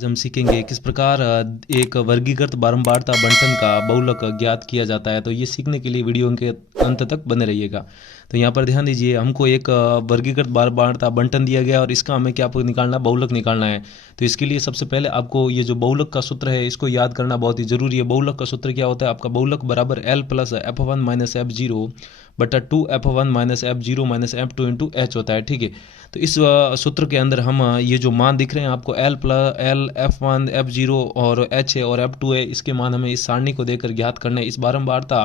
आज हम सीखेंगे किस प्रकार एक वर्गीकृत बारंबारता बंटन का बहुलक ज्ञात किया जाता है। तो ये सीखने के लिए वीडियो के अंत तक बने रहिएगा। तो यहाँ पर ध्यान दीजिए, हमको एक वर्गीकृत बारंबारता बंटन दिया गया और इसका हमें क्या निकालना, बहुलक निकालना है। तो इसके लिए सबसे पहले आपको ये जो बहुलक का सूत्र है इसको याद करना बहुत ही जरूरी है। बहुलक का सूत्र क्या होता है? आपका बहुलक बराबर L plus F1 minus F0 बटा 2F1 minus F0 minus F2 into H होता है। ठीक है, तो इस सूत्र के अंदर हम ये जो मान दिख रहे हैं आपको L plus L F1 F0 और H है और F2 है, इसके मान हमें इस सारणी को देकर ज्ञात करना है। इस बारंबारता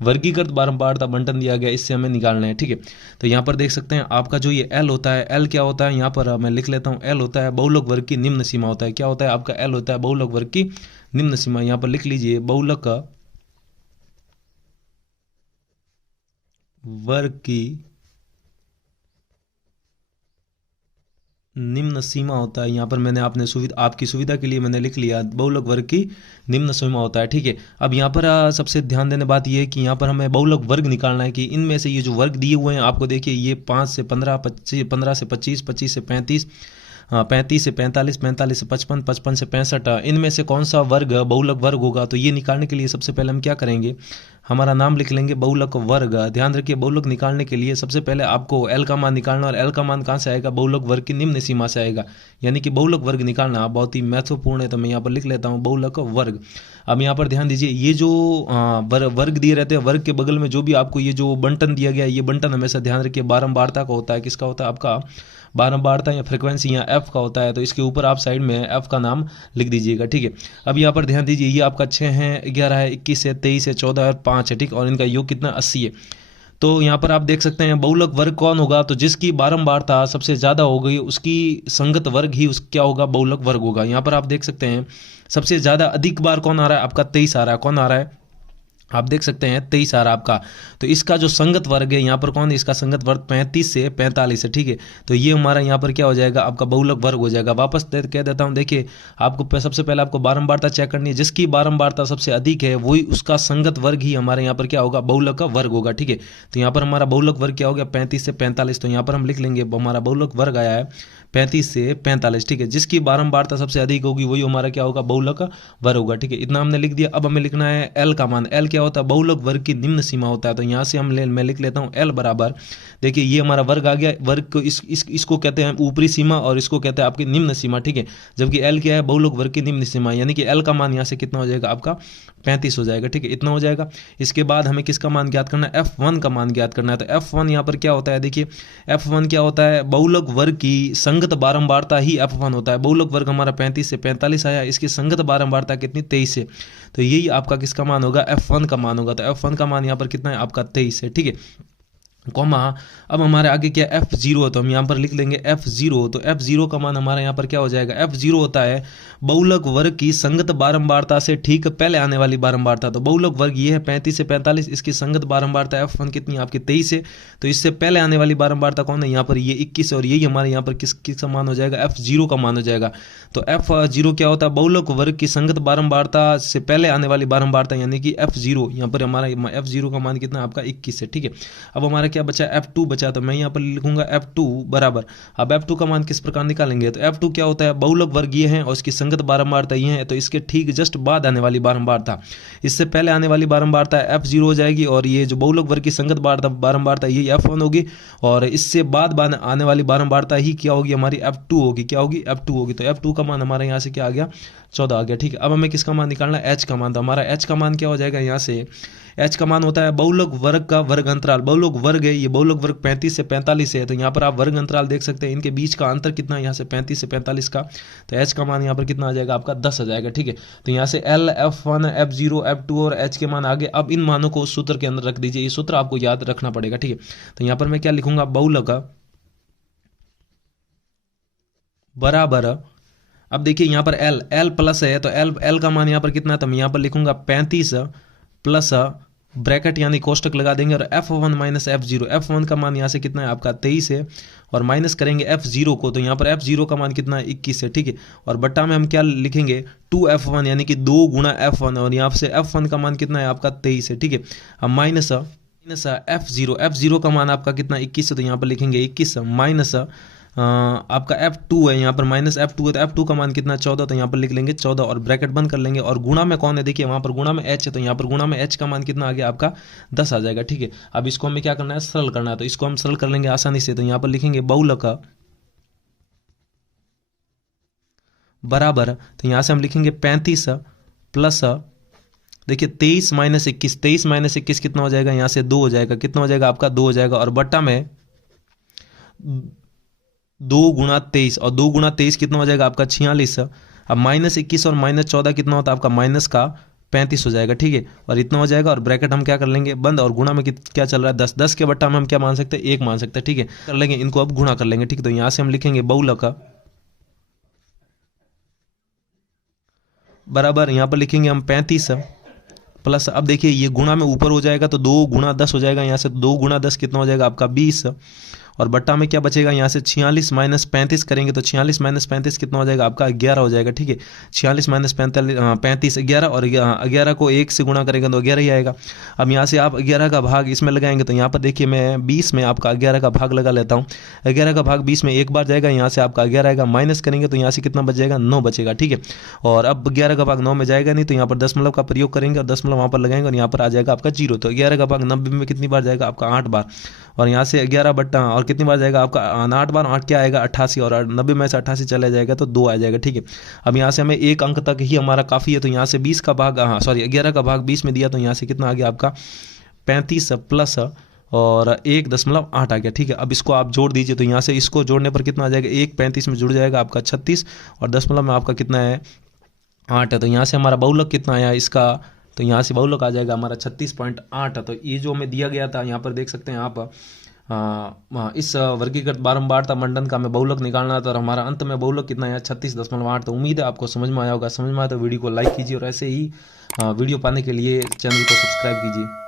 वर्गीकृत बारंबारता बंटन दिया गया, इससे हमें निकालना है। ठीक है, तो यहाँ पर देख सकते हैं आपका जो ये L होता है, L क्या होता है यहाँ पर मैं लिख लेता हूँ। L होता है बहुलक वर्ग की निम्न सीमा होता है। क्या होता है आपका? L होता है बहुलक वर्ग की निम्न सीमा। यहाँ पर लिख लीजिए बहुलक वर्ग की निम्न सीमा होता है। यहाँ पर मैंने आपकी सुविधा के लिए मैंने लिख लिया बहुलक वर्ग की निम्न सीमा होता है। ठीक है, अब यहाँ पर सबसे ध्यान देने बात यह है कि यहाँ पर हमें बहुलक वर्ग निकालना है कि इनमें से ये जो वर्ग दिए हुए हैं आपको देखिए, ये 5 से 15, 15 से 25, 25 से 35, 35 से 45, 45 से 55, 55 से 65, इनमें से कौन सा वर्ग बहुलक वर्ग होगा? तो ये निकालने के लिए सबसे पहले हम क्या करेंगे, हमारा नाम लिख लेंगे बहुलक वर्ग। ध्यान रखिए, बहुलक निकालने के लिए सबसे पहले आपको L का मान निकालना, और L का मान कहाँ से आएगा? बहुलक वर्ग की निम्न सीमा से आएगा। यानी कि बहुलक वर्ग निकालना बहुत ही महत्वपूर्ण है। तो मैं यहाँ पर लिख लेता हूँ बहुलक वर्ग। अब यहाँ पर ध्यान दीजिए, ये जो वर्ग दिए रहते हैं, वर्ग के बगल में जो भी आपको ये जो बंटन दिया गया है, ये बंटन हमेशा ध्यान रखिए बारंबारता का होता है। किसका होता है? आपका बारंबारता या फ्रीक्वेंसी या F का होता है। तो इसके ऊपर आप साइड में F का नाम लिख दीजिएगा। ठीक है, अब यहाँ पर ध्यान दीजिए, ये आपका 6 है, 11 है, 21 है, 23 है, 14 और 5 है। ठीक, और इनका योग कितना? 80 है। तो यहाँ पर आप देख सकते हैं बहुलक वर्ग कौन होगा? तो जिसकी बारंबारता सबसे ज़्यादा हो गई उसकी संगत वर्ग ही उस क्या होगा? बहुलक वर्ग होगा। यहाँ पर आप देख सकते हैं सबसे ज़्यादा अधिक बार कौन आ रहा है? आपका 23 आ रहा है। कौन आ रहा है? आप देख सकते हैं 23 आ रहा है आपका। तो इसका जो संगत वर्ग है यहाँ पर कौन है? इसका संगत वर्ग 35 से 45 है। ठीक है, तो ये हमारा यहाँ पर क्या हो जाएगा? आपका बहुलक वर्ग हो जाएगा। वापस कह देता हूँ, देखिए आपको सबसे पहले आपको बारंबारता चेक करनी है। जिसकी बारंबारता सबसे अधिक है वही उसका संगत वर्ग ही हमारे यहाँ पर क्या होगा? बहुलक का वर्ग होगा। ठीक है, तो यहाँ पर हमारा बहुलक वर्ग क्या हो गया? 35 से 45। तो यहाँ पर हम लिख लेंगे हमारा बहुलक वर्ग आया है 35 से 45। ठीक है, जिसकी बारंबारता सबसे अधिक होगी वही हमारा क्या होगा? बहुलक वर्ग होगा। ठीक है, इतना हमने लिख दिया। अब हमें लिखना है L का मान। L क्या होता है? बहुलक वर्ग की निम्न सीमा होता है। तो यहाँ से मैं लिख लेता हूँ L बराबर, देखिए ये हमारा वर्ग आ गया। वर्ग को इसको कहते हैं ऊपरी सीमा और इसको कहते हैं आपकी निम्न सीमा। ठीक है, जबकि L क्या है? बहुलक वर्ग की निम्न सीमा, यानी कि L का मान यहाँ से कितना हो जाएगा? आपका 35 हो जाएगा। ठीक है, इतना हो जाएगा। इसके बाद हमें किसका मान ज्ञात करना है? F1 का मान ज्ञात करना है। तो F1 यहाँ पर क्या होता है? देखिए F1 क्या होता है? बहुलक वर्ग की संगत बारंबारता ही F1 होता है। बहुलक वर्ग हमारा 35 से 45 आया, इसकी संगत बारंबारता कितनी? 23 है। तो यही आपका किसका मान होगा? F1 का मान होगा। तो F1 का मान यहाँ पर कितना है? आपका 23 है। ठीक है, कॉमा। अब हमारे आगे क्या? F0 है, तो हम यहाँ पर लिख लेंगे F0। तो F0 का मान हमारा यहाँ पर क्या हो जाएगा? F0 होता है बहुलक वर्ग की संगत बारंबारता से ठीक पहले आने वाली बारंबारता। तो बहुलक वर्ग ये है 35 से 45, इसकी संगत बारंबारता F1 कितनी? आपकी 23 है। तो इससे पहले आने वाली बारंबारता कौन है? यहाँ पर ये 21 है, और यही हमारे यहाँ पर किसका मान हो जाएगा? F0 का मान हो जाएगा। तो F0 क्या होता है? बहुलक वर्ग की संगत बारंबारता से पहले आने वाली बारंबारता, यानी कि F0। यहाँ पर हमारा F0 का मान कितना? आपका 21 है। ठीक है, अब हमारा क्या बचा? F2 बचा। तो मैं यहाँ पर लिखूंगा F2 बराबर। अब F2 का मान किस प्रकार निकालेंगे? तो F2 क्या होता है? बहुलक वर्ग ये है और इसकी संगत बारंबारता ये है, तो इसके ठीक जस्ट बाद आने वाली बारंबारता, इससे पहले आने वाली बारंबारता F0 हो जाएगी, और ये जो बहुलक वर्ग की संगत बारंबारता ये F1 होगी, और इससे बाद आने वाली बारंबारता ही क्या होगी? हमारी F2 होगी। क्या होगी? F2 होगी। तो F2 का मान हमारे यहाँ से क्या आ गया? 14 आ गया। ठीक है, अब हमें किसका मान निकालना है? H का मान। तो हमारा H का मान क्या हो जाएगा? यहाँ से H का मान होता है बहुलक वर्ग का वर्ग अंतराल। बहुलक वर्ग है ये, बहुलक वर्ग 35 से 45 है। तो यहाँ पर आप वर्ग अंतराल देख सकते हैं, इनके बीच का अंतर कितना है? यहाँ से 35 से 45 का। तो H का मान यहाँ पर कितना आ जाएगा? आपका 10 आ जाएगा। ठीक है, तो यहाँ से L, F1, F0, F2 और H के मान आगे। अब इन मानों को उस सूत्र के अंदर रख दीजिए। ये सूत्र आपको याद रखना पड़ेगा। ठीक है, तो यहाँ पर मैं क्या लिखूंगा? बहुलक बराबर, अब देखिए यहाँ पर L प्लस है, तो L का मान यहाँ पर कितना है? तो मैं यहाँ पर लिखूंगा 35 प्लस ब्रैकेट यानी कोष्टक लगा देंगे, और F1 माइनस F0। F1 का मान यहाँ से कितना है? आपका 23 है, और माइनस करेंगे F0 को। तो यहाँ पर F0 का मान कितना है? 21 है। ठीक है, और बट्टा में हम क्या लिखेंगे? 2F1, यानी कि 2 गुणा F1, और यहाँ से F1 का मान कितना है? आपका 23 है। ठीक है, अब माइनस F0 का मान आपका कितना? 21 है। तो यहाँ पर लिखेंगे 21 माइनस आपका F2 है, यहाँ पर -F2 है, तो F2 का मान कितना 14, तो यहाँ पर लिख लेंगे 14 और ब्रैकेट बंद कर लेंगे। और गुणा में कौन है, देखिए वहाँ पर गुणा में H है, तो यहाँ पर गुणा में H का मान कितना आ गया आपका 10 आ जाएगा। ठीक है, अब इसको हमें क्या करना है, सरल करना है, तो इसको हम सरल कर लेंगे आसानी से। तो यहाँ पर लिखेंगे बहुलक बराबर, तो यहाँ से हम लिखेंगे 35 प्लस, देखिए 23 - 21, 23 - 21 कितना हो जाएगा, यहाँ से 2 हो जाएगा, कितना हो जाएगा आपका 2 हो जाएगा, और बट्टा में 2 × 23, और 2 × 23 कितना हो जाएगा आपका 46। अब -21 और -14 कितना होता है आपका माइनस का 35 हो जाएगा। ठीक है, और इतना हो जाएगा, और ब्रैकेट हम क्या कर लेंगे बंद, और गुणा में क्या चल रहा है 10, 10 के बट्टा में हम क्या मान सकते हैं 1 मान सकते हैं। ठीक है, कर लेंगे इनको, अब गुणा कर लेंगे। ठीक है, तो यहाँ से हम लिखेंगे बहुलक बराबर, यहाँ पर लिखेंगे हम 35 प्लस, अब देखिए ये गुणा में ऊपर हो जाएगा तो 2 × 10 हो जाएगा, यहाँ से 2 × 10 कितना हो जाएगा आपका 20, और बट्टा में क्या बचेगा, यहाँ से 46 - 35 करेंगे तो 46 - 35 कितना हो जाएगा आपका 11 हो जाएगा। ठीक है, 46 - 35 11, और 11 को 1 से गुणा करेंगे तो 11 ही आएगा। अब यहाँ से आप 11 का भाग इसमें लगाएंगे, तो यहाँ पर देखिए मैं 20 में आपका 11 का भाग लगा लेता हूँ। 11 का भाग 20 में एक बार जाएगा, यहाँ से आपका 11 आएगा, माइनस करेंगे तो यहाँ से कितना बच जाएगा 9 बचेगा। ठीक है, और अब 11 का भाग 9 में जाएगा नहीं, तो यहाँ पर दशमलव का प्रयोग करेंगे और दशमलव वहाँ पर लगाएंगे, और यहाँ पर आ जाएगा आपका 0। तो 11 का भाग 90 में कितनी बार जाएगा आपका 8 बार, और यहाँ से 11 बट्टा और कितनी बार जाएगा आपका 8 बार, 8 क्या आएगा 88, और 90 में से 88 चला जाएगा तो 2 आ जाएगा। ठीक है, अब यहाँ से हमें एक अंक तक ही हमारा काफ़ी है, तो यहाँ से 20 का भाग 11 का भाग 20 में दिया, तो यहाँ से कितना आ गया आपका 35 प्लस और 1.8 आ गया। ठीक है, अब इसको आप जोड़ दीजिए, तो यहाँ से इसको जोड़ने पर कितना आ जाएगा, 1 35 में जुड़ जाएगा आपका 36, और दशमलव में आपका कितना है 8 है। तो यहाँ से हमारा बहुलक कितना आया इसका, तो यहाँ से बहुलक आ जाएगा हमारा 36.8। तो ये जो हमें दिया गया था, यहाँ पर देख सकते हैं आप, इस वर्गीकृत बारंबारता मंडन का हमें बहुलक निकालना था, और हमारा अंत में बहुलक कितना है 36.8। तो उम्मीद है आपको समझ में आया होगा। समझ में आया तो वीडियो को लाइक कीजिए, और ऐसे ही वीडियो पाने के लिए चैनल को सब्सक्राइब कीजिए।